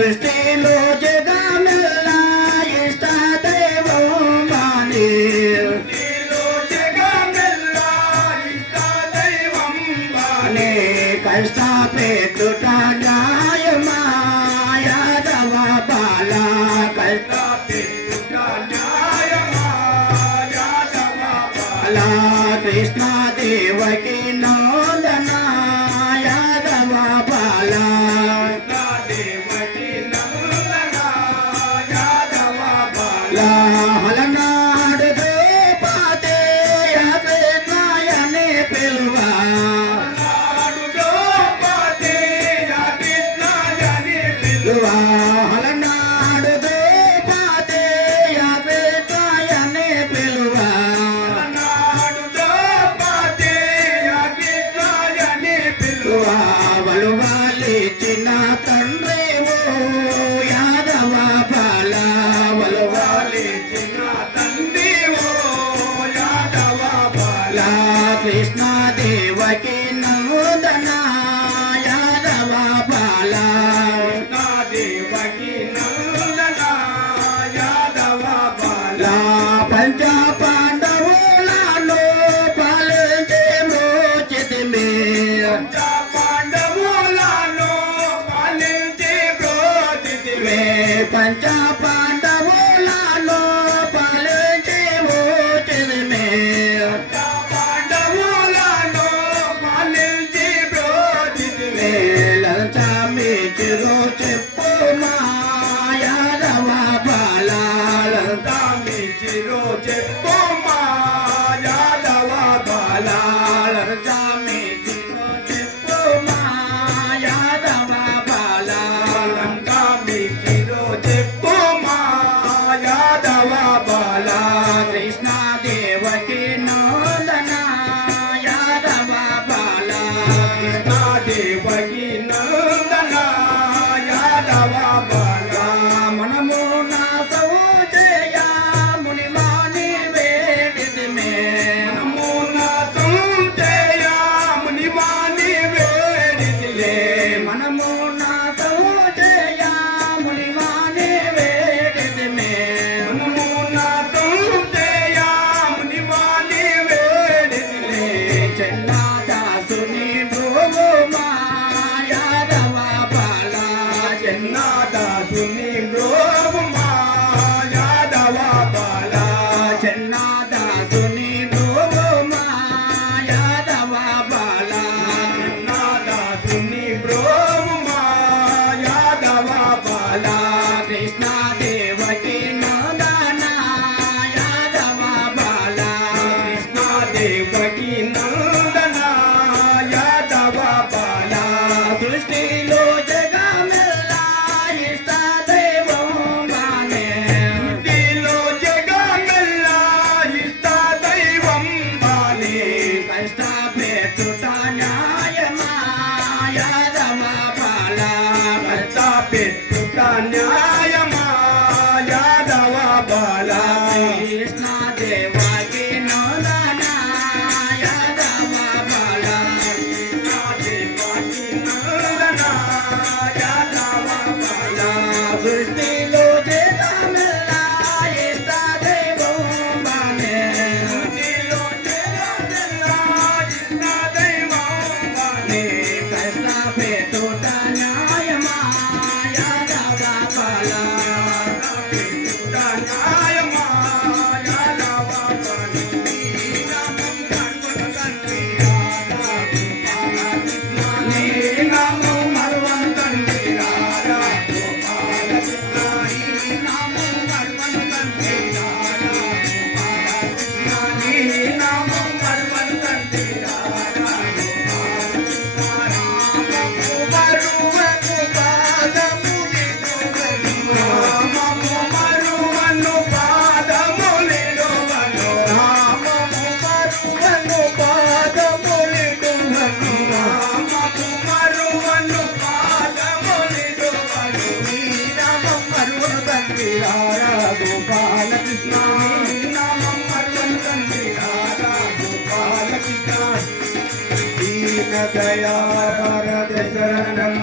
సృష్టిలో జగమెల్లా ఇష్ట దైవం వాణి కష్ట పెట్టుట న్యాయమా యాదవ బాల కష్ట పెట్టుట న్యాయమా యాదవ బాల కృష్ణ దేవకి నందన యాదవ బాల దేవకి నందన యాదవ బాల హలనాడు ద్రౌపది కృష్ణయని పిలువా హలనాడు ద్రౌపది కృష్ణయని పిలువా వలువాలిచిన తండ్రి ఓ యాదవ బాల వలువాలిచిన తండ్రి ఓ యాదవ బాల కృష్ణ దేవకి నందన యాదవ బాల దేవకి నందన యాదవ బాల పంచ పాండవులను పాలించే మోచితిమే పంచ పాండవులను పాలించే మోచితిమే పాండవులను పాలించే బ్రోచితిమే లంచామి చిరు చెప్పు మా యాదవ బాల లంచామి చిరు చెప్పు మా యాదవ బాల లంచామి చిరు చెప్పు మా యాదవ బాల లంచామి చిరు చెప్పు మా యాదవ బాల కృష్ణ దేవకి నందన యాదవ బాల కృష్ణ దేవకి నందన యాదవ బాల మనము నాశము చేయ మునిమాని వేడితిమే మనము నాశము చేయ మునిమాని వేడితిలే మనము నాశము చేయ మునిమాని వేడితిమే మనము నాశము చేయ మునిమాని వేడితిలే చెన్నాదాసుని భూము మా యాదవ బాల చెన్నాదాసుని భూము మా యాదవ బాల చెన్నాదాసుని భూము మా యాదవ బాల చెన్నాదాసుని భూము మా యాదవ బాల కృష్ణ దేవకి నందన యాదవ బాల కృష్ణ దేవకి నందన యాదవ బాల సృష్టిలో జగమెల్లా ఇష్ట దైవం వాణి సృష్టిలో జగమెల్లా ఇష్ట దైవం వాణి కష్ట పెట్టుట న్యాయమా యాదవ బాల కష్ట పెట్టుట న్యాయమా యాదవ బాల కృష్ణ దేవకి నందన యాదవ బాల కృష్ణ దేవకి నందన యాదవ బాల సృష్టిలో జగమెల్లా ఇష్ట దైవం వాణి సృష్టిలో జగమెల్లా ఇష్ట దైవం వాణి కష్ట పెట్టుట న్యాయమా యాదవ బాల పెట్టుట న్యాయమా యాదవ బాల నీ నామం మరువను తండ్రి రాధా గోపాల కృష్ణ నీ నామం మరువను తండ్రి రాధా గోపాల కృష్ణ నీ నామం మరువను తండ్రి రాధా గోపాల కృష్ణ రామము మరువను పాదములిడువను రామము మరువను పాదములిడువను రామము మరువను పాదములిడువను రామము మరువను పాదములిడువను నీ నామం మరువను తండ్రి రాధా గోపాల కృష్ణ నీ నామం మరువను తండ్రి రాధా గోపాల కృష్ణ దీన దయాళ శరణం